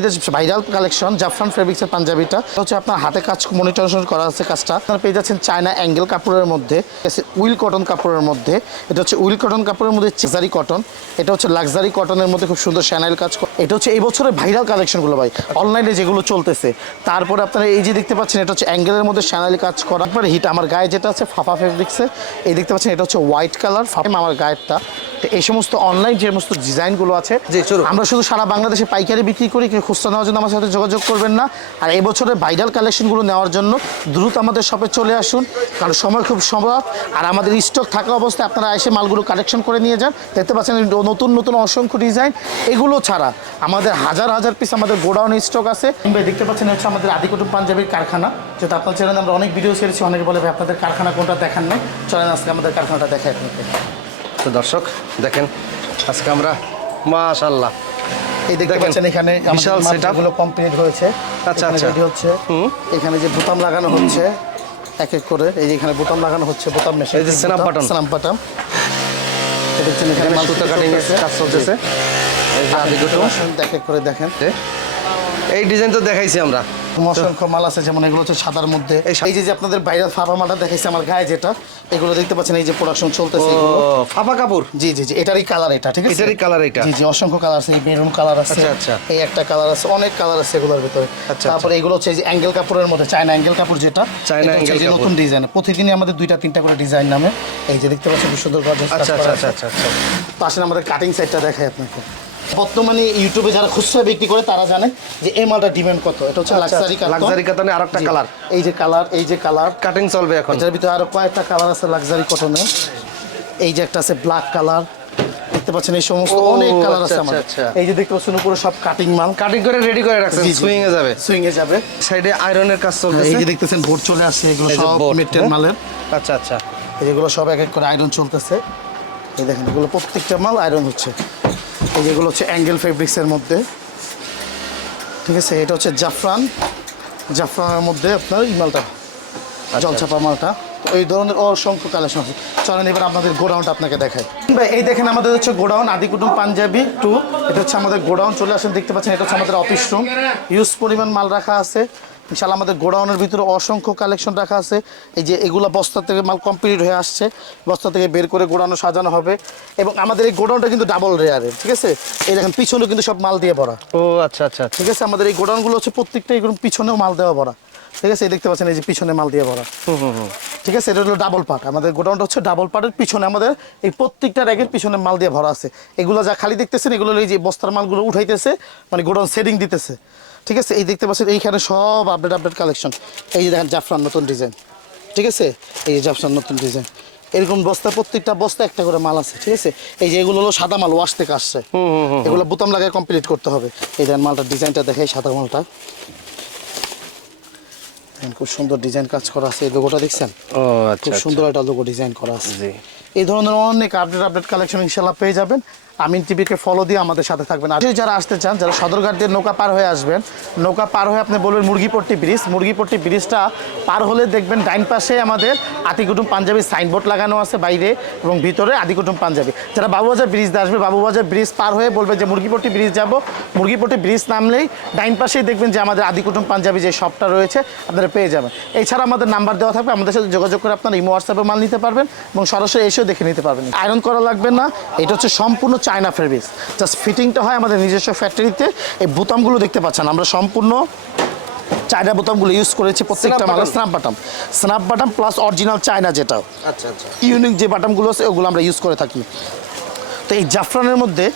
ঈদের viral collection জাফরান ফেব্রিক্সের পাঞ্জাবিটা হচ্ছে আপনার হাতে কাজ মনিটরেশন করা আছে কাজটা। আপনারা পেয়ে যাচ্ছেন চায়না অ্যাঙ্গেল কাপড়ের মধ্যে, উইল কটন কাপড়ের মধ্যে। এটা হচ্ছে উইল কটন কাপড়ের মধ্যে লাক্সারি কটন, এটা হচ্ছে লাক্সারি কটনের মধ্যে খুব সুন্দর শ্যানেল কাজ। এটা হচ্ছে এই বছরের ভাইরাল কালেকশনগুলো ভাই, অনলাইনে যেগুলো চলতেছে। তারপরে আপনারা এই যে দেখতে পাচ্ছেন এটা হচ্ছে অ্যাঙ্গেলের মধ্যে শ্যানেল কাজ করা। তারপরে হিট আমার গায়ে যেটা আছে ফাফা ফেব্রিক্সে, এই দেখতে পাচ্ছেন এটা হচ্ছে হোয়াইট কালার আমার গায়েরটা। তো এই সমস্ত অনলাইন যে সমস্ত ডিজাইনগুলো আছে আমরা শুধু সারা বাংলাদেশে পাইকারি বিক্রি করি, কেউ খুচরা নেওয়ার জন্য আমার সাথে যোগাযোগ করবেন না। আর এই বছরের ভাইরাল কালেকশনগুলো নেওয়ার জন্য দ্রুত আমাদের শপে চলে আসুন, কারণ সময় খুব সম্ভব। আর আমাদের স্টক থাকা অবস্থায় আপনারা এসে মালগুলো কালেকশন করে নিয়ে যান। দেখতে পাচ্ছেন নতুন নতুন অসংখ্য ডিজাইন। এগুলো ছাড়া আমাদের হাজার হাজার পিস আমাদের গোডাউন স্টক আছে। দেখতে পাচ্ছেন হচ্ছে আমাদের আদিকুটুম পাঞ্জাবির কারখানা, যেটা আপনার চ্যানেলে আমরা অনেক ভিডিও ছেড়েছি। অনেকে বলে ভাই আপনাদের কারখানা কোনটা দেখান নাই, চলেন আজকে আমাদের কারখানাটা দেখাই আপনাকে। তো দর্শক দেখেন আজকে আমরা মাশাআল্লাহ এই দেখতে পাচ্ছেন এখানে বিশাল সেটআপগুলো কমপ্লিট হয়েছে। আচ্ছা আচ্ছা রেডি হচ্ছে। এখানে যে বোতাম লাগানো হচ্ছে এক এক করে, এই যে এখানে বোতাম লাগানো হচ্ছে, বোতাম মেশিন, এই যে স্ন্যাপ বাটন এটা হচ্ছে এখানে সুতা কাটিং এর কাজ চলতেছে। এই যে আদিকুটুম এক এক করে দেখেন। এই ডিজাইন তো দেখাইছি আমরা, অসংখ্য মাল আছে। যেমন এগুলো হচ্ছে সাদার মধ্যে, এই যে আপনাদের ভাইরাল ফাফা মালটা দেখাইছে আমার গায়ে যেটা, এগুলো দেখতে পাচ্ছেন এই যে প্রোডাকশন চলতেছে। ফাফা কাপড়, জি জি জি, এটারই কালার এটা, ঠিক আছে, এটারই কালার এটা। জি জি, অসংখ্য কালার আছে। এই মেরুন কালার আছে, আচ্ছা আচ্ছা, এই একটা কালার আছে, অনেক কালার আছে এগুলোর ভিতরে। আচ্ছা, তারপর এগুলো হচ্ছে যে অ্যাঙ্গেল কাপড়ের মধ্যে, চায়না অ্যাঙ্গেল কাপড়, যেটা চায়না অ্যাঙ্গেল কাপড়, নতুন ডিজাইন। প্রতিদিনই আমাদের 2টা-3টা করে ডিজাইন নামে। এই যে দেখতে পাচ্ছেন খুব সুন্দর গর্জিয়াস কাজ আচ্ছা করা আচ্ছা আছে। আচ্ছা আচ্ছা। পাশে আমাদের কাটিং সাইডটা দেখাই আপনাকে। বর্তমানে ইউটিউবে যারা খুচরা বিক্রি করে তারা জানে যে এই মালটা ডিমান্ড কত। এটা হচ্ছে লাক্সারি কালার, লাক্সারি কাতানে আরেকটা কালার, এই যে কালার, এই যে কালার কাটিং চলবে এখন। এটার ভিতরে আরো কয়েকটা কালার আছে লাক্সারি কটনের। এই যে একটা আছে ব্ল্যাক কালার, দেখতে পাচ্ছেন এই সমস্ত অনেক কালার আছে আমাদের। এই যে দেখতে পাচ্ছেন উপরে সব কাটিং মাল, কাটিং করে রেডি করে রাখছেন, সুইং এ যাবে, সুইং এ যাবে। সাইডে আয়রনের কাজ চলতেছে। এই যে দেখতেছেন বোর্ড চলে আসছে, এগুলো সব মেটেরিয়াল মালের। আচ্ছা আচ্ছা, এইগুলো সব এক এক করে আয়রন চলতেছে। এই দেখেন এগুলো প্রত্যেকটা মাল আয়রন হচ্ছে। এই যেগুলো হচ্ছে অ্যাঙ্গেল ফেব্রিক্সের মধ্যে, ঠিক আছে। এটা হচ্ছে জাফরানের মধ্যে আপনার এই মালটা, জলছাপা মালটা। এই ধরনের অসংখ্য কালেকশন আছে। চলেন এবার আপনাদের গোডাউনটা আপনাকে দেখাই। ভাই এই দেখেন আমাদের হচ্ছে গোডাউন আদিকুটুম পাঞ্জাবি 2। এটা হচ্ছে আমাদের গোডাউন, চলে আসেন, দেখতে পাচ্ছেন এটা হচ্ছে আমাদের অফিস রুম। হিউজ পরিমাণ মাল রাখা আছে। ইনশাআল্লাহ আমাদের গোডাউনের ভিতরে অসংখ্য কালেকশন রাখা আছে। এই যে এগুলো বস্তা থেকে মাল কমপ্লিট হয়ে আসছে, বস্তা থেকে বের করে গোডাউনে সাজানো হবে। এবং আমাদের এই গোডাউনটা কিন্তু ডাবল রেয়ারের, ঠিক আছে। এই দেখেন পিছনেও কিন্তু সব মাল দিয়ে ভরা। ও আচ্ছা আচ্ছা, ঠিক আছে। আমাদের এই গোডাউনগুলো হচ্ছে প্রত্যেকটা এগুলো পিছনেও মাল দেওয়া ভরা, ঠিক আছে। এই দেখতে পাচ্ছেন এই যে পিছনে মাল দিয়ে ভরা, ঠিক আছে। এটা হলো ডাবল পার্ট। আমাদের গোডাউনটা হচ্ছে ডাবল পার্টের পিছনে আমাদের এই প্রত্যেকটা র্যাকের পিছনে মাল দিয়ে ভরা আছে। এগুলো যা খালি দেখতেছেন এগুলো এই যে বস্তার মালগুলো উঠাইতেছে, মানে গোডাউন সেটিং দিতেছে, ঠিক আছে। এই দেখতে পাচ্ছেন এইখানে সব আপডেট কালেকশন। এই যে দেখেন জাফরান নতুন ডিজাইন, ঠিক আছে। এই যে জাফরান নতুন ডিজাইন, এরকম বস্তা প্রত্যেকটা বস্তা একটা করে মাল আছে, ঠিক আছে। এই যে এগুলো হলো সাদা মাল, ওয়াশ থেকে আসছে, এগুলো বোতাম লাগায় কমপ্লিট করতে হবে। এই দেখেন মালটার ডিজাইনটা দেখাই, সাদা মালটা খুব সুন্দর ডিজাইন কাজ করা আছে। এই লোগোটা দেখছেন? ও আচ্ছা, খুব সুন্দর একটা লোগো ডিজাইন করা আছে। এই ধরনের অনেক আপডেট কালেকশন ইনশাআল্লাহ পেয়ে যাবেন। আমিন টিভিকে ফলো দিয়ে আমাদের সাথে থাকবেন। আর যারা আসতে চান, যারা সদরঘাট দিয়ে নৌকা পার হয়ে আসবেন, নৌকা পার হয়ে আপনি বলবেন মুরগিপট্টি ব্রিজ। মুরগিপট্টি ব্রিজটা পার হলে দেখবেন ডাইন পাশে আমাদের আদিকুটুম পাঞ্জাবি সাইনবোর্ড লাগানো আছে বাইরে এবং ভিতরে আদিকুটুম পাঞ্জাবি। যারা বাবুবাজার ব্রিজ দিয়ে আসবে, বাবুবাজার ব্রিজ পার হয়ে বলবে যে মুরগিপট্টি ব্রিজ যাব। মুরগিপট্টি ব্রিজ নামলেই ডাইন পাশেই দেখবেন যে আমাদের আদিকুটুম পাঞ্জাবি যে শপটা রয়েছে আপনারা পেয়ে যাবেন। এছাড়া আমাদের নাম্বার দেওয়া থাকবে, আমাদের সাথে যোগাযোগ করে আপনারা ইমো হোয়াটসঅ্যাপে মাল নিতে পারবেন এবং সরাসরি এসেও দেখে নিতে পারবেন। আয়রন করা লাগবে না, এটা হচ্ছে সম্পূর্ণ চায়না ফেব্রিক্স। জাস্ট ফিটিংটা হয় আমাদের নিজস্ব ফ্যাক্টরিতে। এই বোতামগুলো দেখতে পাচ্ছেন আমরা সম্পূর্ণ চায়না বোতামগুলো ইউজ করেছি প্রত্যেকটা মালের। স্ন্যাপ বাটাম প্লাস অরিজিনাল চায়না যেটা আচ্ছা আচ্ছা ইউনিক যে বাটামগুলো আছে ওগুলো আমরা ইউজ করে থাকি। তো এই জাফরানের মধ্যে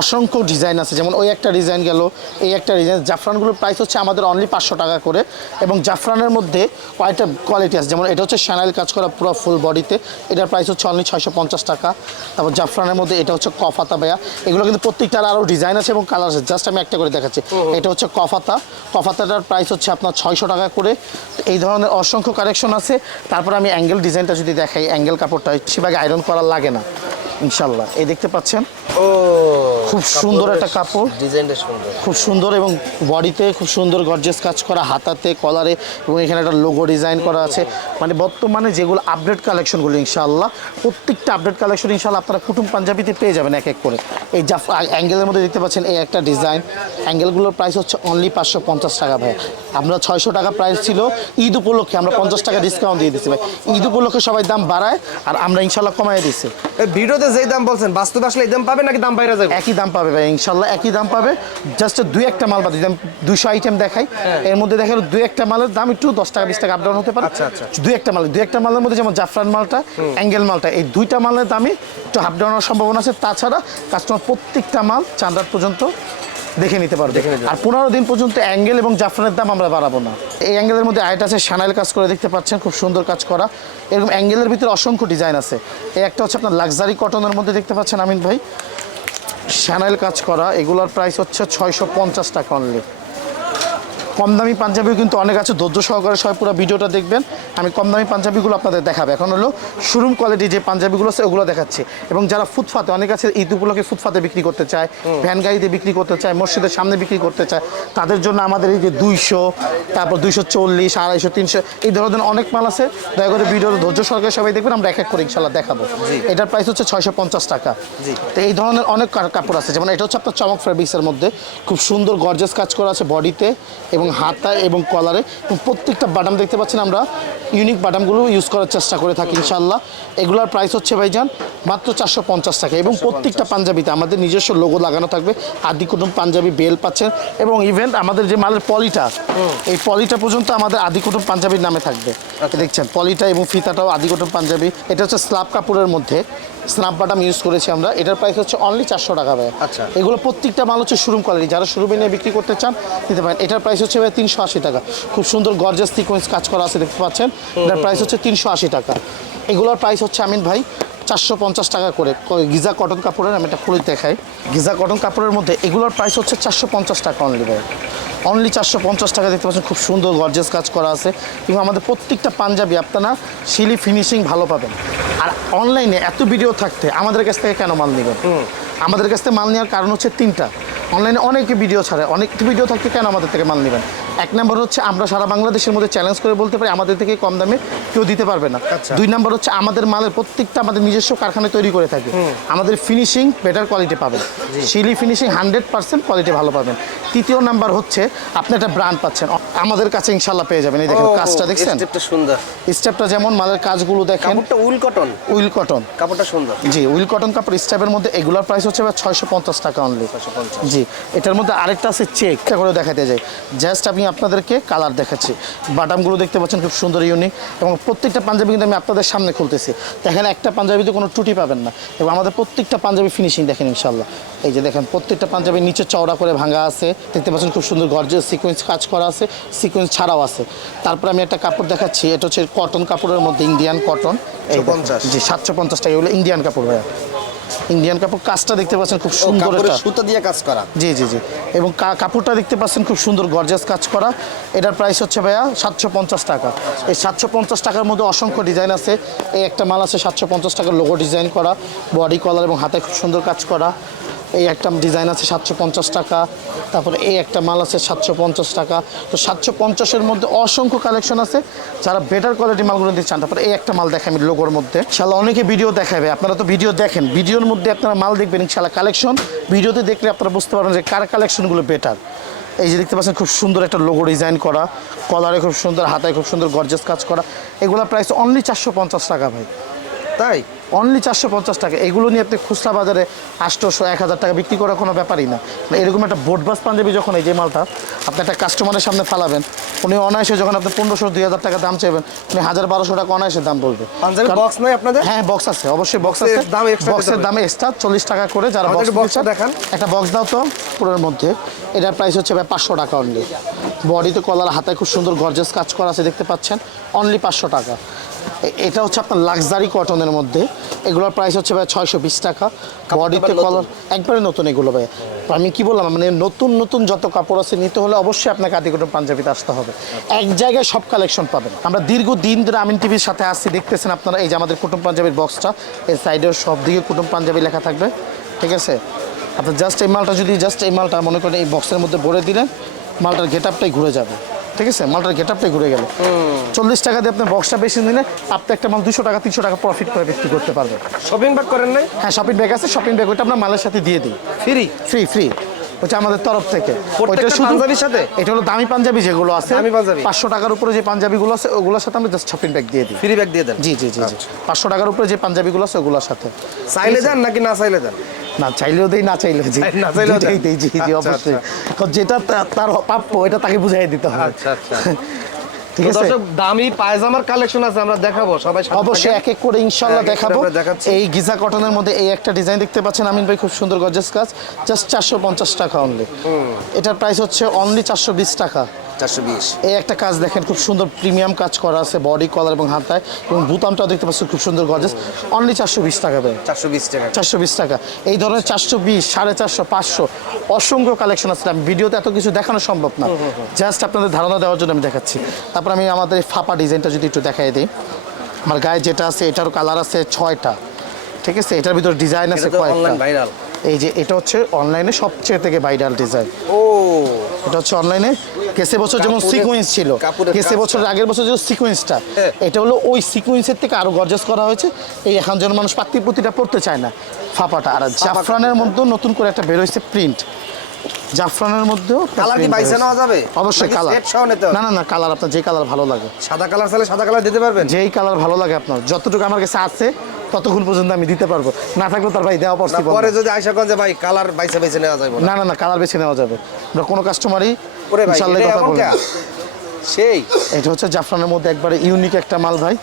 অসংখ্য ডিজাইন আছে, যেমন ওই একটা ডিজাইন গেল, এই একটা ডিজাইন। জাফরানগুলোর প্রাইস হচ্ছে আমাদের অনলি 500 টাকা করে। এবং জাফরানের মধ্যে কয়েকটা কোয়ালিটি আছে, যেমন এটা হচ্ছে শ্যানেল কাজ করা পুরো ফুল বডিতে, এটার প্রাইস হচ্ছে অনলি 650 টাকা। তারপর জাফরানের মধ্যে এটা হচ্ছে কফাতা বেয়া, এগুলো কিন্তু প্রত্যেকটার আরও ডিজাইন আছে এবং কালার আছে। জাস্ট আমি একটা করে দেখাচ্ছি। এটা হচ্ছে কফাতাটার প্রাইস হচ্ছে আপনার 600 টাকা করে। এই ধরনের অসংখ্য কালেকশন আছে। তারপর আমি অ্যাঙ্গেল ডিজাইনটা যদি দেখাই, অ্যাঙ্গেল কাপড়টা বেশিরভাগ আয়রন করা লাগে না ইনশাল্লাহ। এই দেখতে পাচ্ছেন, ও খুব সুন্দর একটা কাপড়, ডিজাইনটা সুন্দর। খুব সুন্দর এবং বডিতে খুব সুন্দর গর্জিয়াস কাজ করা, হাতাতে কলারে এবং এখানে একটা লোগো ডিজাইন করা আছে। মানে বর্তমানে যেগুলো আপডেট কালেকশনগুলো ইনশাআল্লাহ প্রত্যেকটা আপডেট কালেকশন ইনশাআল্লাহ আপনারা কুটুম পাঞ্জাবিতে পেয়ে যাবেন এক এক করে। এই অ্যাঙ্গেলের মধ্যে দেখতে পাচ্ছেন এই একটা ডিজাইন, অ্যাঙ্গেলগুলোর প্রাইস হচ্ছে অনলি 550 টাকা ভাই। আমরা 600 টাকা প্রাইস ছিল, ঈদ উপলক্ষে আমরা 50 টাকা ডিসকাউন্ট দিয়ে দিচ্ছি ভাই। ঈদ উপলক্ষে সবাই দাম বাড়ায় আর আমরা ইনশাআল্লাহ কমাই দিচ্ছি। এই ভিডিওতে যেই দাম বলছেন বাস্তবে আসলে এই দাম পাবেন নাকি দাম বাইরে যাবে? একই দাম পাবে ভাই ইনশাল্লাহ, একই দাম পাবে। জাস্ট দুই একটা মাল বাদ দিলাম, 200 আইটেম দেখাই, এর মধ্যে দেখা দুই একটা মালের দাম একটু 10 টাকা 20 টাকা আপ ডাউন হতে পারে। আচ্ছা, আচ্ছা। দুই একটা মালের মধ্যে যেমন জাফরান মালটা, অ্যাঙ্গেল মালটা, এই দুইটা মালের দামই একটু আপ ডাউন হওয়ার সম্ভাবনা আছে। তাছাড়া কাস্টমার প্রত্যেকটা মাল চাঁদার পর্যন্ত দেখে নিতে পারবে। আর 15 দিন পর্যন্ত অ্যাঙ্গেল এবং জাফরানের দাম আমরা বাড়াবো না। এই অ্যাঙ্গেলের মধ্যে আইটা আছে সানাইল কাজ করে দেখতে পাচ্ছেন, খুব সুন্দর কাজ করা। এরকম অ্যাঙ্গেলের ভিতরে অসংখ্য ডিজাইন আছে। এই একটা হচ্ছে আপনার লাক্সারি কটনের মধ্যে দেখতে পাচ্ছেন আমিন ভাই, শ্যানেল কাজ করা, এগুলোর প্রাইস হচ্ছে 650 টাকা অনলি। কম দামি পাঞ্জাবিও কিন্তু অনেক আছে, ধৈর্য সহকারে সবাই পুরো ভিডিওটা দেখবেন। আমি কম দামি পাঞ্জাবিগুলো আপনাদের দেখাবো। এখন হলো শোরুম কোয়ালিটি যে পাঞ্জাবিগুলো আছে ওগুলো দেখাচ্ছি। এবং যারা ফুটপাতে, অনেক আছে ঈদ উপলক্ষে ফুটপাতে বিক্রি করতে চায়, ভ্যান গাড়িতে বিক্রি করতে চায়, মসজিদের সামনে বিক্রি করতে চায়, তাদের জন্য আমাদের এই যে 200, তারপর 240, 250, 300 এই ধরনের অনেক মাল আছে। দয়া করে ভিডিওর ধৈর্য সহকারে সবাই দেখবেন, আমরা এক এক করে ইনশাল্লাহ দেখাবো। এটার প্রাইস হচ্ছে 650 টাকা। তো এই ধরনের অনেক কাপড় আছে, যেমন এটা হচ্ছে আপনার চমক ফেব্রিক্সের মধ্যে খুব সুন্দর গর্জিয়াস কাজ করা আছে বডিতে এবং হাতায় এবং কলারে। এবং প্রত্যেকটা বাটাম দেখতে পাচ্ছেন, আমরা ইউনিক বাটামগুলো ইউজ করার চেষ্টা করে থাকি ইনশাআল্লাহ। এগুলোর প্রাইস হচ্ছে ভাইজান মাত্র 450 টাকা। এবং প্রত্যেকটা পাঞ্জাবিতে আমাদের নিজস্ব লোগো লাগানো থাকবে। আদি কুটুম পাঞ্জাবি বেল পাচ্ছেন এবং ইভেন আমাদের যে মালের পলিটা, এই পলিটা পর্যন্ত আমাদের আদি কুটুম পাঞ্জাবির নামে থাকবে। দেখছেন পলিটা এবং ফিতাটাও আদি কুটুম পাঞ্জাবি। এটা হচ্ছে স্লাব কাপড়ের মধ্যে স্নাপ বাটাম ইউজ করেছি আমরা। এটার প্রাইস হচ্ছে অনলি 400 টাকা ভাই। আচ্ছা, এগুলো প্রত্যেকটা মাল হচ্ছে শোরুম কোয়ালিটি, যারা শোরুমে নিয়ে বিক্রি করতে চান নিতে পারেন। এটার প্রাইস হচ্ছে ভাই 380 টাকা। খুব সুন্দর গর্জিয়াস সিকোয়েন্স কাজ করা আছে দেখতে পাচ্ছেন। এটার প্রাইস হচ্ছে 380 টাকা। এগুলোর প্রাইস হচ্ছে আমিন ভাই 450 টাকা করে। গিজা কটন কাপড়ের, আমি এটা খুলে দেখাই। গিজা কটন কাপড়ের মধ্যে এগুলোর প্রাইস হচ্ছে 450 টাকা অনলি ভাই। অনলি 450 টাকা দেখতে পাচ্ছেন, খুব সুন্দর গর্জিয়াস কাজ করা আছে। এবং আমাদের প্রত্যেকটা পাঞ্জাবি আপনারা শিলি ফিনিশিং ভালো পাবেন। আর অনলাইনে এত ভিডিও থাকতে আমাদের কাছ থেকে কেন মাল নেবেন? আমাদের কাছ থেকে মাল নেওয়ার কারণ হচ্ছে তিনটা। অনলাইনে অনেক ভিডিও ছাড়ে, অনেক ভিডিও থাকতে কেন আমাদের থেকে মাল নেবেন? এক নম্বর হচ্ছে আমরা সারা বাংলাদেশের মধ্যে চ্যালেঞ্জ করে বলতে পারি আমাদের থেকে কম দামে কেউ দিতে পারবে না। দুই নম্বর হচ্ছে আমাদের মালের প্রত্যেকটা আমাদের নিজস্ব কারখানায় তৈরি করে থাকি। আমাদের ফিনিশিং বেটার কোয়ালিটি পাবেন, শিলি ফিনিশিং 100% কোয়ালিটি ভালো পাবেন। তৃতীয় নাম্বার হচ্ছে আপনি একটা ব্র্যান্ড পাচ্ছেন আমাদের কাছে ইনশাল্লাহ পেয়ে যাবেন। এই দেখেন কাজটা দেখছেন, স্টেপটা সুন্দর। স্টেপটা যেমন মালের কাজগুলো দেখেন, কাপড়টা উল কটন। উইল কটন কাপড়টা সুন্দর। জি, উইল কটন কাপড় স্টেপের মধ্যে এগুলোর প্রাইস হচ্ছে 650 টাকা অনলি। জি, এটার মধ্যে আরেকটা আছে চেক করে দেখাতে যাই। জাস্ট আমি আপনাদেরকে কালার দেখাচ্ছি। বাটামগুলো দেখতে পাচ্ছেন খুব সুন্দর ইউনিক। এবং প্রত্যেকটা পাঞ্জাবি কিন্তু আমি আপনাদের সামনে খুলতেছি। দেখেন একটা পাঞ্জাবিতে কোনো ত্রুটি পাবেন না। এবং আমাদের প্রত্যেকটা পাঞ্জাবি ফিনিশিং দেখেন ইনশাল্লাহ। এই যে দেখেন প্রত্যেকটা পাঞ্জাবির নিচে চওড়া করে ভাঙা আছে, দেখতে পাচ্ছেন খুব সুন্দর গর্জিয়াস সিকোয়েন্স কাজ করা আছে, সিকোয়েন্স ছাড়াও আছে। তারপর আমি একটা কাপড় দেখাচ্ছি, এটা হচ্ছে কটন কাপড়ের মধ্যে ইন্ডিয়ান কটন। এই 750 জি 750 টাকা। এগুলো ইন্ডিয়ান কাপড় ভাইয়া, ইন্ডিয়ান কাপড়। কাজটা দেখতে পাচ্ছেন খুব সুন্দর, এটা সুতা দিয়ে কাজ করা। জি জি জি। এবং কাপড়টা দেখতে পাচ্ছেন খুব সুন্দর গর্জিয়াস কাজ করা। এটার প্রাইস হচ্ছে ভাইয়া 750 টাকা। এই 750 টাকার মধ্যে অসংখ্য ডিজাইন আছে। এই একটা মাল আছে 750 টাকার লোগো ডিজাইন করা, বডি কলার এবং হাতে খুব সুন্দর কাজ করা। এই একটা ডিজাইন আছে 750 টাকা। তারপরে এই একটা মাল আছে 750 টাকা। তো 750-এর মধ্যে অসংখ্য কালেকশন আছে, যারা বেটার কোয়ালিটি মালগুলো দিতে চান। তারপরে এই একটা মাল দেখাই আমি লোগোর মধ্যে। ইনশাআল্লাহ অনেকে ভিডিও দেখাবে, আপনারা তো ভিডিও দেখেন, ভিডিওর মধ্যে আপনারা মাল দেখবেন ইনশাআল্লাহ। কালেকশন ভিডিওতে দেখলে আপনারা বুঝতে পারবেন যে কার কালেকশনগুলো বেটার। এই যে দেখতে পাচ্ছেন খুব সুন্দর একটা লোগো ডিজাইন করা, কলারে খুব সুন্দর, হাতায় খুব সুন্দর গর্জিয়াস কাজ করা। এগুলোর প্রাইস অনলি 450 টাকা ভাই। তাই অনলি 450 টাকা। এগুলো নিয়ে আপনি খুচরা বাজারে 800 1000 টাকা বিক্রি করার কোনো ব্যাপারই না। মানে এরকম একটা বোটবাস পাঞ্জাবি যখন এই যে মালটা আপনি একটা কাস্টমারের সামনে ফালাবেন, উনি অনায়াসে যখন আপনি 1500 2000 টাকা দাম চাইবেন, উনি 1000-1200 টাকা অনায়াসে দাম বলবে। পাঞ্জাবি বক্স নাই আপনাদের? হ্যাঁ বক্স আছে, অবশ্যই বক্স আছে। দাম এক্সট্রা, বক্সের দাম এক্সট্রা 40 টাকা করে। যারা বক্স দেখান, একটা বক্স দাও তো পুরোর মধ্যে। এটার প্রাইস হচ্ছে 500 টাকা অনলি। বডিতে কলার, হাতায় খুব সুন্দর গর্জিয়াস কাজ করা আছে দেখতে পাচ্ছেন, অনলি 500 টাকা। এটা হচ্ছে আপনার লাক্সারি কটনের মধ্যে। এগুলোর প্রাইস হচ্ছে ভাই 620 টাকা। বডিতে কলার একবারে নতুন এগুলো ভাই। আমি কি বললাম, মানে নতুন নতুন যত কাপড় আছে নিতে হলে অবশ্যই আপনাকে আদি কুটুম পাঞ্জাবিতে আসতে হবে। এক জায়গায় সব কালেকশন পাবেন। আমরা দীর্ঘদিন ধরে আমিন টিভির সাথে আসছি, দেখতেছেন আপনারা। এই যে আমাদের কুটুম পাঞ্জাবির বক্সটা, এর সাইডের সব দিকে কুটুম পাঞ্জাবি লেখা থাকবে, ঠিক আছে। আপনার জাস্ট এই মালটা যদি এই মালটা মনে করেন এই বক্সের মধ্যে ভরে দিলেন, মালটার গেট আপটাই ঘুরে যাবে। ঠিক আছে, মালটার গেট আপটাই ঘুরে গেল। 40 টাকা দিয়ে আপনি বক্সটা বেশি নিলে আপনি একটা মাল 200 টাকা 300 টাকা প্রফিট করে বিক্রি করতে পারবেন। শপিং ব্যাগ করেন নাই? হ্যাঁ, শপিং ব্যাগ আছে, শপিং ব্যাগ ওইটা আপনার মালের সাথে দিয়ে দিই ফ্রি। ফ্রি ফ্রি, ওটা আমাদের তরফ থেকে। প্রত্যেকটা পাঞ্জাবির সাথে? এটা হলো দামি পাঞ্জাবি যেগুলো আছে, দামি পাঞ্জাবি 500 টাকার উপরে যে পাঞ্জাবিগুলো আছে ওগুলোর সাথে আমরা জাস্ট শপিং ব্যাগ দিয়ে দিই। ফ্রি ব্যাগ দিয়ে দেন? জি জি জি জি, 500 টাকার উপরে যে পাঞ্জাবিগুলো আছে ওগুলোর সাথে। চাইলে দেন নাকি না চাইলে দেন? না চাইলেও দেই, না চাইলেও জি, না চাইলেও দেন? দেই জি জি, আচ্ছা, অবশ্যই। কারণ যেটা তার প্রাপ্য এটা তাকে বুঝাই দিতে হবে। আচ্ছা আচ্ছা। ঠিক তো আছে, দর্শক, দামি পায়জামার কালেকশন আছে, আমরা দেখাবো সবাই সাথে অবশ্যই থাকেন। এক এক করে ইনশাআল্লাহ এক এক করে দেখাবো। আমরা দেখাচ্ছি। এই গিজা কটনের মধ্যে এই একটা ডিজাইন দেখতে পাচ্ছেন আমিন ভাই, খুব সুন্দর গর্জিয়াস কাজ, জাস্ট 450 টাকা অনলি। এটার প্রাইস হচ্ছে অনলি 420 টাকা। 420। এই একটা কাজ দেখেন, খুব সুন্দর প্রিমিয়াম কাজ করা আছে, বডি কলার এবং হাতায়, এবং বুতামটাও দেখতে পাচ্ছেন খুব সুন্দর গর্জিয়াস, অনলি 420 টাকা ভাই। 420 টাকা। 420 টাকা। এই ধরনের 420, 450, 500 অসংখ্য কালেকশন আছে। আমি ভিডিওতে এত কিছু দেখানো সম্ভব না, জাস্ট আপনাদের ধারণা দেওয়ার জন্য আমি দেখাচ্ছি। তারপর আমি আমাদের এই ফাপা ডিজাইনটা যদি একটু দেখাই দিই, আমার গায়ে যেটা আছে এটারও কালার আছে 6টা। ঠিক আছে, এটার ভিতরে ডিজাইন আছে এটা তো কয়েকটা। Online viral. এই যে এটা হচ্ছে অনলাইনে সবচেয়ে থেকে ভাইরাল ডিজাইন। ও, এটা হচ্ছে অনলাইনে গেছে বছর যেমন কাপড়ের- সিকোয়েন্স ছিল, কাপড়ের গেছে কাজটা। বছরের আগের বছর যে সিকোয়েন্সটা, হ্যাঁ। এটা হলো ওই সিকোয়েন্সের থেকে আরো গর্জাস করা হয়েছে। এই এখন যেন মানুষ পাত্তি পুতিটা পড়তে চায় না, ফাপাটা। আর জাফরানের মধ্যেও নতুন করে একটা বের হয়েছে প্রিন্ট, জাফরানের মধ্যেও একটা কালার কি print বাইসে বের নেওয়া যাবে? হয়েছে। অবশ্যই নাকি কালার, set সহ নিতে হবে? না না না, কালার আপনার যে কালার ভালো লাগে, সাদা কালার চাইলে সাদা কালার দিতে পারবেন? যেই কালার ভালো লাগে আপনার, যতটুকু আমার কাছে আছে ততক্ষণ পর্যন্ত আমি দিতে পারবো, না থাকলে তার ভাই দেওয়া না পসিবল পরে যদি আয়সা করেন যে ভাই কালার বাইসে নেওয়া যাবে না? না না না, কালার বেছে নেওয়া যাবে। আমরা কোনো কাস্টমারই ওরে ভাই, ইনশাআল্লাহ এটা কথা এমন বলবো। কা? সেই এটা হচ্ছে জাফরানের মধ্যে একবারে ইউনিক একটা মাল ভাই।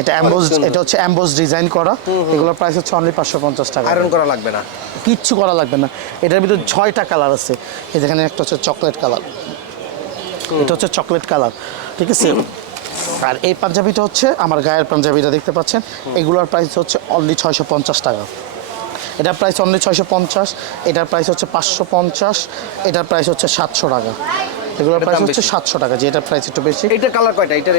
এটা এমবোজ, সুন্দর। এটা হচ্ছে এমবোজ ডিজাইন করা। এগুলোর প্রাইস হচ্ছে অনলি 550 টাকা। আয়রন করা লাগবে না? কিচ্ছু করা লাগবে না। এটার ভিতরে 6টা কালার আছে। এই যেখানে একটা হচ্ছে চকলেট কালার, এটা হচ্ছে চকলেট কালার। ঠিক আছে, আর এই পাঞ্জাবিটা হচ্ছে আমার গায়ের পাঞ্জাবিটা দেখতে পাচ্ছেন, এগুলোর প্রাইস হচ্ছে অনলি 650 টাকা। এটার প্রাইস অনলি 650, এটার প্রাইস হচ্ছে 550, এটার প্রাইস হচ্ছে 700 টাকা। এগুলোর এটার প্রাইস দাম হচ্ছে বেশি। 700 টাকা, যে এটার প্রাইস একটু বেশি। এইটা কালার কয়টা? এইটার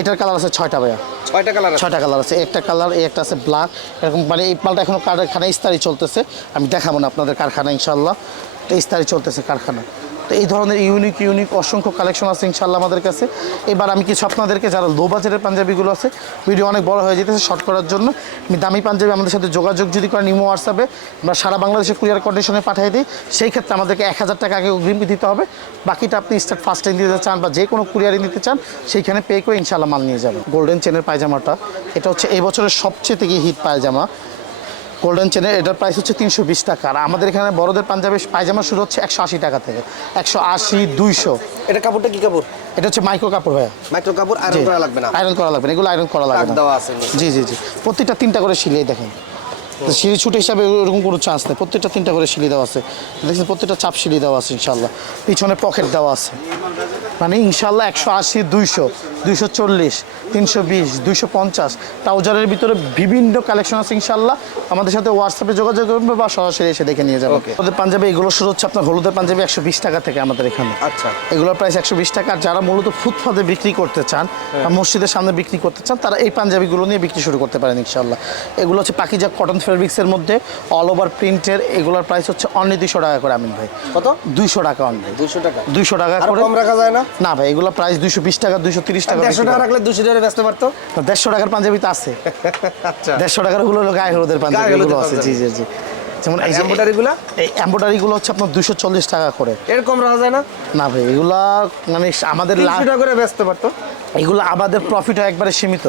এটার কালার আছে 6টা ভাইয়া, 6টা কালার আছে? 6টা কালার আছে। একটা কালার, এই একটা আছে ব্ল্যাক, এরকম। মানে এই মালটা এখনো কারখানায় ইস্তারি চলতেছে, আমি দেখাবো না আপনাদের কারখানা ইনশাল্লাহ, তো ইস্তারি চলতেছে কারখানা। তো এই ধরনের ইউনিক অসংখ্য কালেকশন আছে ইনশাল্লাহ আমাদের কাছে। এবার আমি কিছু আপনাদেরকে, যারা লো বাজেটের পাঞ্জাবিগুলো আছে, ভিডিও অনেক বড় হয়ে যেতেছে, শর্ট করার জন্য আমি দামি পাঞ্জাবি আমাদের সাথে যোগাযোগ যদি করেন ইমো হোয়াটসঅ্যাপে, আমরা সারা বাংলাদেশে কুরিয়ার কন্ডিশনে পাঠিয়ে দিই। সেই ক্ষেত্রে আমাদেরকে 1000 টাকা আগে অগ্রিম দিতে হবে, বাকিটা আপনি স্টার্ট ফার্স্ট টাইম দিতে চান বা যে কোনো কুরিয়ারে নিতে চান সেইখানে পে করে ইনশাল্লাহ মাল নিয়ে যাবেন। গোল্ডেন চেনের পায়জামাটা, এটা হচ্ছে এই বছরের সবচেয়ে থেকে হিট পায়জামা, গোল্ডেন চেনের। এটার প্রাইস হচ্ছে 320 টাকা। আর আমাদের এখানে বড়দের পাঞ্জাবি পায়জামা শুরু হচ্ছে 180 টাকা থেকে, 180, 200। এটা কাপড়টা কি কাপড়? এটা হচ্ছে মাইক্রো কাপড় ভাইয়া। মাইক্রো কাপড়, আয়রন করা লাগবে না? আয়রন করা লাগবে না, এগুলো আয়রন করা লাগবে দাগ না। দেওয়া আছে? জি জি জি, প্রত্যেকটা 3টা করে সিলিয়ে দেখেন, তো সিঁড়ি ছুটে হিসাবে ওরকম কোনো চান্স নেই, প্রত্যেকটা 3টা করে সিলি দেওয়া আছে। দেখছেন প্রত্যেকটা চাপ সিলি দেওয়া আছে ইনশাল্লাহ, পিছনে পকেট দেওয়া আছে। মানে ইনশাল্লাহ 180, 200, 240, 320, 250 ট্রাউজারের ভিতরে বিভিন্ন কালেকশন আছে ইনশাল্লাহ। আমাদের সাথে হোয়াটসঅ্যাপে যোগাযোগ করবে বা সরাসরি এসে দেখে নিয়ে যাবে। Okay. আমাদের পাঞ্জাবি এগুলো শুরু হচ্ছে আপনার হলুদের পাঞ্জাবি 120 টাকা থেকে আমাদের এখানে। আচ্ছা। এগুলোর প্রাইস 120 টাকা। আর যারা মূলত ফুটপাতে বিক্রি করতে চান বা মসজিদের সামনে বিক্রি করতে চান, তারা এই পাঞ্জাবিগুলো নিয়ে বিক্রি শুরু করতে পারেন ইনশাল্লাহ। এগুলো হচ্ছে পাকিজা কটন ফেব্রিক্সের মধ্যে অল ওভার প্রিন্টের। এগুলোর প্রাইস হচ্ছে অনলি 200 টাকা করে আমিন ভাই। কত? 200 টাকা অনলি। 200 টাকা? 200 টাকা আর করে কম রাখা যায় না? না ভাই, এগুলো প্রাইস 220 টাকা, 230 টাকা। 150 টাকা রাখলে 200 টাকা বেচতে পারতো? 150 টাকার পাঞ্জাবি তো আছে। আচ্ছা। 150 টাকার গুলো হলো গায়ে হলুদের পাঞ্জাবি, গায়ে হলুদের এগুলো আছে। জি পাঞ্জাবি। জি জি, যেমন এই যে এমব্রয়ডারিগুলা? এই এমব্রয়ডারিগুলো হচ্ছে আপনার 240 টাকা করে। এর কম রাখা যায় না? না ভাই, এগুলা মানে আমাদের 300 টাকা করে বেচতে পারতো? এগুলো আমাদের প্রফিট হয় একবারে সীমিত।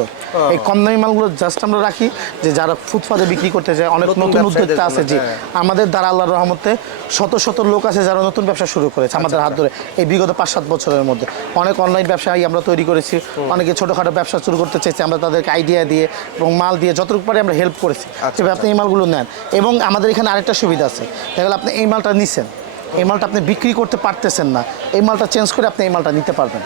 এই কম দামি মালগুলো জাস্ট আমরা রাখি যে যারা ফুটপাতে বিক্রি করতে চায়, অনেক নতুন নতুন ব্যবসায়ীদের উদ্যোক্তা আছে। জি, জন্য, হ্যাঁ। আমাদের দ্বারা আল্লাহর রহমতে শত শত লোক আছে যারা নতুন ব্যবসা শুরু করেছে আমাদের হাত ধরে এই বিগত 5-7 বছরের মধ্যে। অনেক অনলাইন ব্যবসায়ী আমরা তৈরি করেছি, অনেকে ছোটোখাটো ব্যবসা শুরু করতে চাইছে, আমরা তাদেরকে আইডিয়া দিয়ে এবং মাল দিয়ে যতটুকু পারি আমরা হেল্প করেছি। তবে আপনি এই মালগুলো নেন, এবং আমাদের এখানে আরেকটা সুবিধা আছে, দেখা গেল আপনি এই মালটা নিছেন, এই মালটা আপনি বিক্রি করতে পারতেছেন না, এই মালটা চেঞ্জ করে আপনি এই মালটা নিতে পারবেন।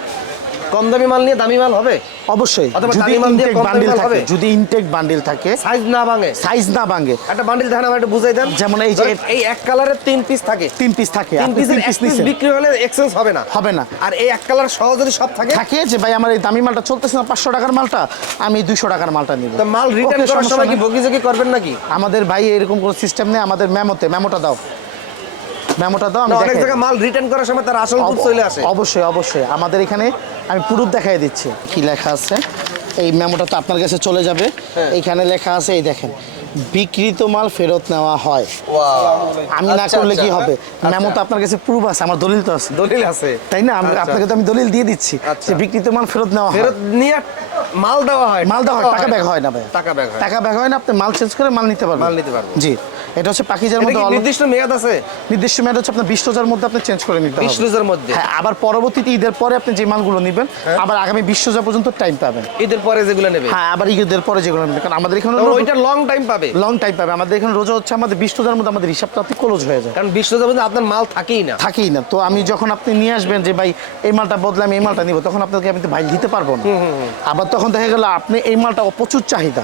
কম দামি মাল নিয়ে দামি মাল হবে? অবশ্যই অথবা যদি দামি মাল দিয়ে ইনটেক কম দামি বান্ডিল মাল থাকে, হবে? যদি ইনটেক বান্ডিল থাকে, সাইজ না ভাঙে? সাইজ না ভাঙে। একটা বান্ডিল দেখেন আমার একটু বুঝাই দেন। যেমন এই যে এই এক কালারের 3 পিস থাকে, 3 পিস থাকে, 3 আপনি পিসের 3 এক পিস পিস নিছেন, বিক্রি হলে এক্সচেঞ্জ হবে না। হবে না। আর এই এক কালার সহ যদি সব থাকে, থাকে যে ভাই আমার এই দামি মালটা চলতেছে না 500 টাকার মালটা, আমি 200 টাকার মালটা নিব। তো মাল রিটার্ন ওকে, করার সমস্যা সময় কি নাই। বকিঝকি করবেন নাকি? আমাদের ভাই এরকম কোনো সিস্টেম নেই, আমাদের মেমোটা দাও, মেমোটা দাও, আমি না, অনেক দেখাই জায়গায় মাল রিটার্ন করার সময় তার আসল রূপ চলে আসে। অবশ্যই অবশ্যই আমাদের এখানে আমি প্রুফ দেখাই দিচ্ছি কি লেখা আছে। এই মেমোটা তো আপনার কাছে চলে যাবে, এইখানে লেখা আছে, এই দেখেন, বিক্রিত মাল ফেরত নেওয়া হয়। আমি না আচ্ছা, করলে কি আচ্ছা, হবে? মেমো তো আপনার কাছে প্রুফ আছে, আমার দলিল তো আছে, দলিল আছে, তাই না? আচ্ছা। আপনাকে তো আমি দলিল দিয়ে দিচ্ছি আচ্ছা। যে বিক্রিত মাল ফেরত নেওয়া হয়। ফেরত নিয়ে মাল দেওয়া হয়, মাল দেওয়া হয়, টাকা ব্যাক হয় না ভাই, টাকা ব্যাক হয়, টাকা ব্যাক হয় না। আপনি মাল চেঞ্জ করে মাল নিতে পারবেন, মাল নিতে পারবো। জি, এটা হচ্ছে পাকিজার এটা মধ্যে কি নির্দিষ্ট মেয়াদ আছে? নির্দিষ্ট মেয়াদ হচ্ছে আপনার 20 রোজার মধ্যে আপনি চেঞ্জ করে নিতে 20 হবে। রোজার মধ্যে? হ্যাঁ, আবার পরবর্তীতে ঈদের পরে আপনি যে মালগুলো নেবেন, আবার আগামী 20 রোজা পর্যন্ত টাইম পাবেন। ঈদের পরে যেগুলো নেবে? হ্যাঁ, আবার ঈদের পরে যেগুলো নেবেন, কারণ আমাদের এখানে তো ওইটা লং টাইম পাবে, লং টাইম পাবে। আমাদের এখানে রোজা হচ্ছে আমাদের 20 রোজার মধ্যে আমাদের হিসাবটা ক্লোজ হয়ে যায়, কারণ 20 রোজার মধ্যে আপনার মাল থাকেই না। থাকেই না। তো আমি যখন আপনি নিয়ে আসবেন যে ভাই এই মালটা বদলে আমি এই মালটা নিব, তখন আপনাকে আমি তো ভাই দিতে পারবো না। আবার তখন দেখা গেল আপনি এই মালটা প্রচুর চাহিদা,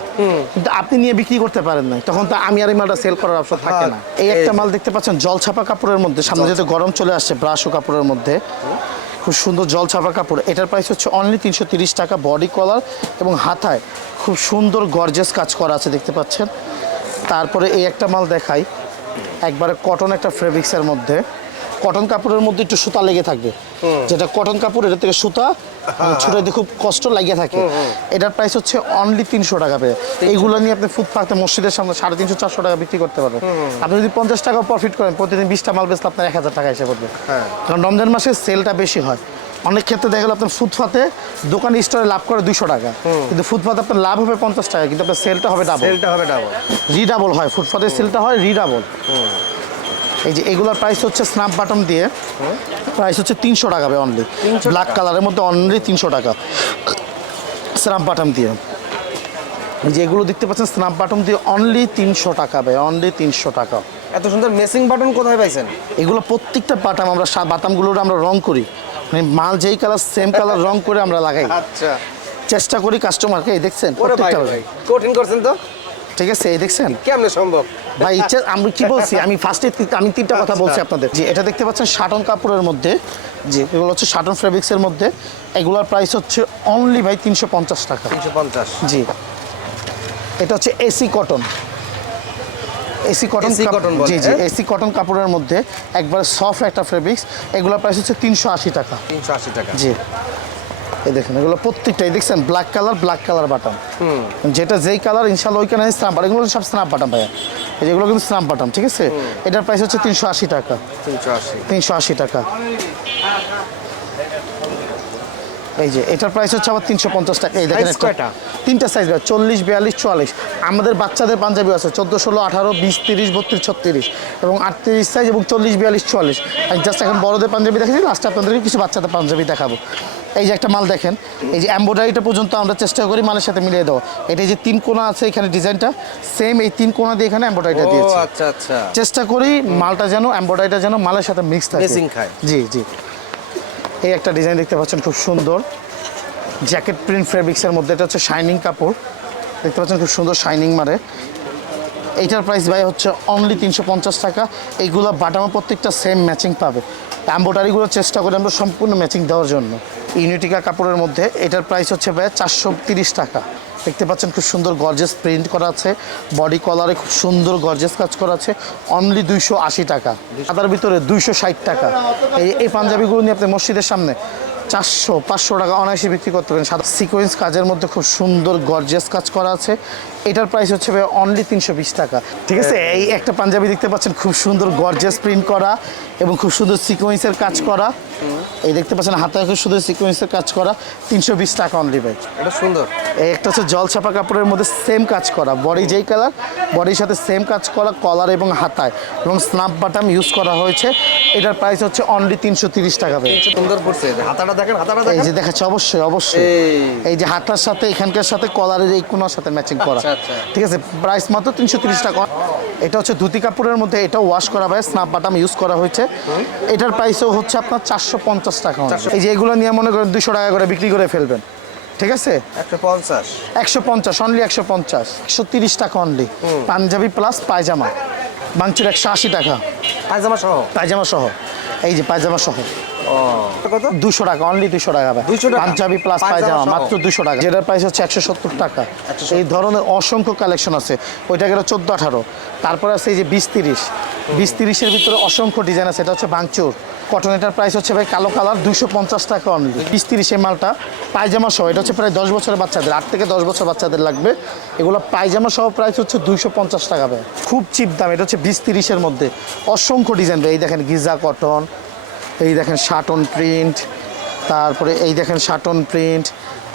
কিন্তু আপনি নিয়ে বিক্রি করতে পারেন না, তখন তো আমি আর এই মালটা সেল করার অপশন থাকে না। এই একটা মাল দেখতে পাচ্ছেন জলছাপা কাপড়ের মধ্যে, সামনে যেহেতু গরম চলে আসছে, ব্রাশো কাপড়ের মধ্যে খুব সুন্দর জলছাপা কাপড়। এটার প্রাইস হচ্ছে অনলি 330 টাকা। বডি কলার এবং হাতায় খুব সুন্দর গর্জিয়াস কাজ করা আছে, দেখতে পাচ্ছেন। তারপরে এই একটা মাল দেখাই, একবারে কটন একটা ফেব্রিক্সের মধ্যে, কটন কাপড়ের মধ্যে একটু সুতা লেগে থাকবে, যেটা কটন কাপড়, এটা থেকে সুতা ছুটাইতে খুব কষ্ট লাগিয়ে থাকে। এটার প্রাইস হচ্ছে অনলি 300 টাকা পেয়ে। এইগুলো নিয়ে আপনি ফুটপাতে মসজিদের সামনে 350-400 টাকা বিক্রি করতে পারবেন। আপনি যদি 50 টাকা প্রফিট করেন, প্রতিদিন 20টা মাল বেচলে আপনার 1000 টাকা এসে পড়বে। কারণ রমজান মাসে সেলটা বেশি হয়। অনেক ক্ষেত্রে দেখা গেল আপনার ফুটপাতে দোকান স্টোরে লাভ করে 200 টাকা, কিন্তু ফুটপাতে আপনার লাভ হবে 50 টাকা, কিন্তু আপনার সেলটা হবে ডাবল, সেলটা হবে ডাবল, রিডাবল হয়। ফুটপাতের সেলটা হয় রিডাবল। এই যে এগুলোর প্রাইস হচ্ছে স্ন্যাপ বাটন দিয়ে, প্রাইস হচ্ছে 300 টাকা ভাই অনলি। ব্ল্যাক কালারের মধ্যে অনলি 300 টাকা স্ন্যাপ বাটন দিয়ে। এই যে এগুলো দেখতে পাচ্ছেন স্ন্যাপ বাটন দিয়ে অনলি 300 টাকা ভাই, অনলি 300 টাকা। এত সুন্দর মেসিং বাটন কোথায় পাইছেন? এগুলো প্রত্যেকটা বাটাম আমরা বাটামগুলোর আমরা রং করি, মানে মাল যেই কালার সেম কালার রং করে আমরা লাগাই। আচ্ছা, চেষ্টা করি কাস্টমারকে, এই দেখছেন ওরে ভাই প্রত্যেকটা, ভাই কঠিন করছেন তো, ঠিক আছে, এই দেখছেন কেমনে সম্ভব? ভাই ইচ্ছা, আমি কি বলছি, আমি ফার্স্টে আমি 3টা কথা বলছি আপনাদের। যে এটা দেখতে পাচ্ছেন শাটন কাপড়ের মধ্যে, যে এগুলো হচ্ছে শাটন ফেব্রিক্সের মধ্যে, এগুলোর প্রাইস হচ্ছে অনলি ভাই 350 টাকা। 350? জি, এটা হচ্ছে AC cotton, AC cotton, AC cotton বলে, জি জি, হ্যাঁ? এসি কটন কাপড়ের মধ্যে একবার সফট একটা ফেব্রিক্স। এগুলোর প্রাইস হচ্ছে 380 টাকা। 380 টাকা? জি, এই দেখেন এগুলো প্রত্যেকটাই দেখছেন ব্ল্যাক কালার বাটন, যেটা যেই কালার ইনশাল্লাহ ওইখানে স্ন্যাপ বাটন, এগুলো সব স্ন্যাপ বাটন ভাইয়া, এই যেগুলো কিন্তু স্ন্যাপ বাটন, ঠিক আছে। এটার প্রাইস হচ্ছে 380 টাকা, 380 টাকা। এই যে এটার প্রাইস হচ্ছে আবার 350 টাকা। এই দেখেন Size কয়টা? 3টা সাইজ ভাই, 40, 42, 44। আমাদের বাচ্চাদের পাঞ্জাবি আছে 14, 16, 18, 20, 30, 32, 36 এবং 38 সাইজ এবং 40, 42, 44। জাস্ট এখন বড়দের পাঞ্জাবি দেখেছি, লাস্টে আপনাদেরকে কিছু বাচ্চাদের পাঞ্জাবি দেখাবো। এই যে একটা মাল দেখেন, এই যে এমব্রয়ডারিটা পর্যন্ত আমরা চেষ্টা করি মালের সাথে মিলিয়ে দেওয়া। এটা এই যে 3 কোণা আছে এখানে, ডিজাইনটা সেম, এই 3 কোণা দিয়ে এখানে এমব্রয়ডারিটা ও দিয়েছি। আচ্ছা আচ্ছা, চেষ্টা করি মালটা যেন, এমব্রয়ডারিটা যেন মালের সাথে মিক্স থাকে, Mixing খায়। জি জি। এই একটা ডিজাইন দেখতে পাচ্ছেন খুব সুন্দর, জ্যাকেট প্রিন্ট ফেব্রিক্সের মধ্যে, এটা হচ্ছে শাইনিং কাপড়, দেখতে পাচ্ছেন খুব সুন্দর শাইনিং মারে। এইটার প্রাইস ভাই হচ্ছে অনলি 350 টাকা। এইগুলো বাটামো প্রত্যেকটা সেম ম্যাচিং পাবে। এমব্রয়ডারিগুলো চেষ্টা করি আমরা সম্পূর্ণ ম্যাচিং দেওয়ার জন্য। ইউনিটিকা কাপড়ের মধ্যে এটার প্রাইস হচ্ছে ভাই 430 টাকা। দেখতে পাচ্ছেন খুব সুন্দর গর্জিয়াস প্রিন্ট করা আছে, বডি কলারে খুব সুন্দর গর্জিয়াস কাজ করা আছে, অনলি 280 টাকা। তার ভিতরে 260 টাকা। এই পাঞ্জাবিগুলো নিয়ে আপনি মসজিদের সামনে 400-500 টাকা অনায়াসে বিক্রি করতে পারেন। সাদা সিকোয়েন্স কাজের মধ্যে খুব সুন্দর গর্জিয়াস কাজ করা আছে। এটার প্রাইস হচ্ছে ভাই অনলি 320 টাকা, ঠিক আছে। এই একটা পাঞ্জাবি দেখতে পাচ্ছেন খুব সুন্দর গর্জিয়াস প্রিন্ট করা এবং খুব সুন্দর সিকোয়েন্সের কাজ করা। এই দেখতে পাচ্ছেন হাতায় খুব সুন্দর সিকোয়েন্সের কাজ করা, 320 টাকা অনলি ভাই। এটা সুন্দর। এই একটা হচ্ছে জলছাপা কাপড়ের মধ্যে সেম কাজ করা, বডি যেই কালার, বডির সাথে সেম কাজ করা, কলার এবং হাতায় এবং স্ন্যাপ বাটাম ইউজ করা হয়েছে। এটার প্রাইস হচ্ছে অনলি 330 টাকা ভাই। সুন্দর পড়ছে, হাতাটা দেখেন, হাতাটা এই দেখেন, যে দেখাচ্ছে অবশ্যই অবশ্যই, এই যে হাতার সাথে এখানকার সাথে কলারের এই কোনার সাথে ম্যাচিং করা, আচ্ছা আচ্ছা। ঠিক আছে, প্রাইস মাত্র 330 টাকা। এটা হচ্ছে ধুতি কাপড়ের মধ্যে, এটা ওয়াশ করা হয়, স্ন্যাপ বাটাম ইউজ করা হয়েছে। এটার প্রাইসও হচ্ছে আপনার 450 টাকা। এই যে এগুলো নিয়ে মনে করেন 200 টাকা করে বিক্রি করে ফেলবেন, ঠিক আছে। 150 150 অনলি, 150 130 টাকা অনলি। পাঞ্জাবি প্লাস পায়জামা ভাঙচুর 180 টাকা, পায়জামা সহ। পায়জামা সহ। এই যে পায়জামা সহ কত? 200 টাকা অনলি, 200 টাকা ভাই। 200 টাকা? পাঞ্জাবি প্লাস পায়জামা পায়জামা সহ? মাত্র 200 টাকা, যেটার প্রাইস হচ্ছে 170 টাকা। এই ধরনের অসংখ্য কালেকশন আছে। ওইটা গেল 14-18। তারপরে আছে এই যে 20-30, 20-30-এর ভিতরে অসংখ্য ডিজাইন আছে। এটা হচ্ছে ভাঙচুর কটন, এটার প্রাইস হচ্ছে ভাই কালো কালার 250 টাকা অনলি। 20-30 এই মালটা পায়জামা সহ, এটা হচ্ছে প্রায় 10 বছরের বাচ্চাদের, 8 থেকে 10 বছর বাচ্চাদের লাগবে। এগুলো পায়জামা সহ প্রাইস হচ্ছে 250 টাকা ভাই, খুব চিপ দাম। এটা হচ্ছে 20-30-এর মধ্যে অসংখ্য ডিজাইন ভাই। এই দেখেন গিজা কটন, এই দেখেন শাটন প্রিন্ট, তারপরে এই দেখেন শাটন প্রিন্ট,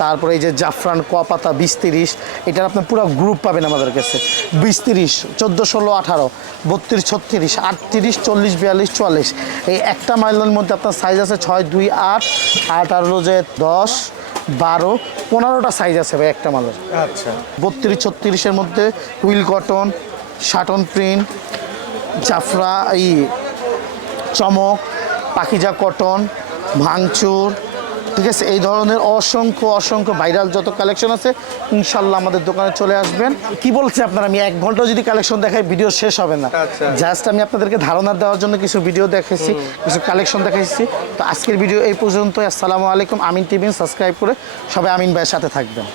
তারপরে এই যে জাফরান কপাতা 20-30। এটার আপনার পুরো গ্রুপ পাবেন আমাদের কাছে। 20-30, 14, 16, 18, 32, 36, 38, 40, 42, 44। এই একটা মাইলের মধ্যে আপনার সাইজ আছে 6, 2, 8, 8 আর হলো যে 10, 12, 15টা সাইজ আছে ভাই একটা মালের। আচ্ছা। 32, 36-এর মধ্যে উইল কটন, শাটন প্রিন্ট, জাফরা, এই চমক, পাখিজা কটন, ভাঙচুর, ঠিক আছে। এই ধরনের অসংখ্য ভাইরাল যত কালেকশন আছে ইনশাল্লাহ আমাদের দোকানে চলে আসবেন। কি বলছি আপনারা, আমি 1 ঘন্টা যদি কালেকশন দেখাই ভিডিও শেষ হবে না। আচ্ছা। জাস্ট আমি আপনাদেরকে ধারণা দেওয়ার জন্য কিছু ভিডিও দেখাইছি, কিছু কালেকশন দেখাইছি। তো আজকের ভিডিও এই পর্যন্তই। আসসালামু আলাইকুম। আমিন টিভি সাবস্ক্রাইব করে সবাই আমিন ভাইয়ের সাথে থাকবেন।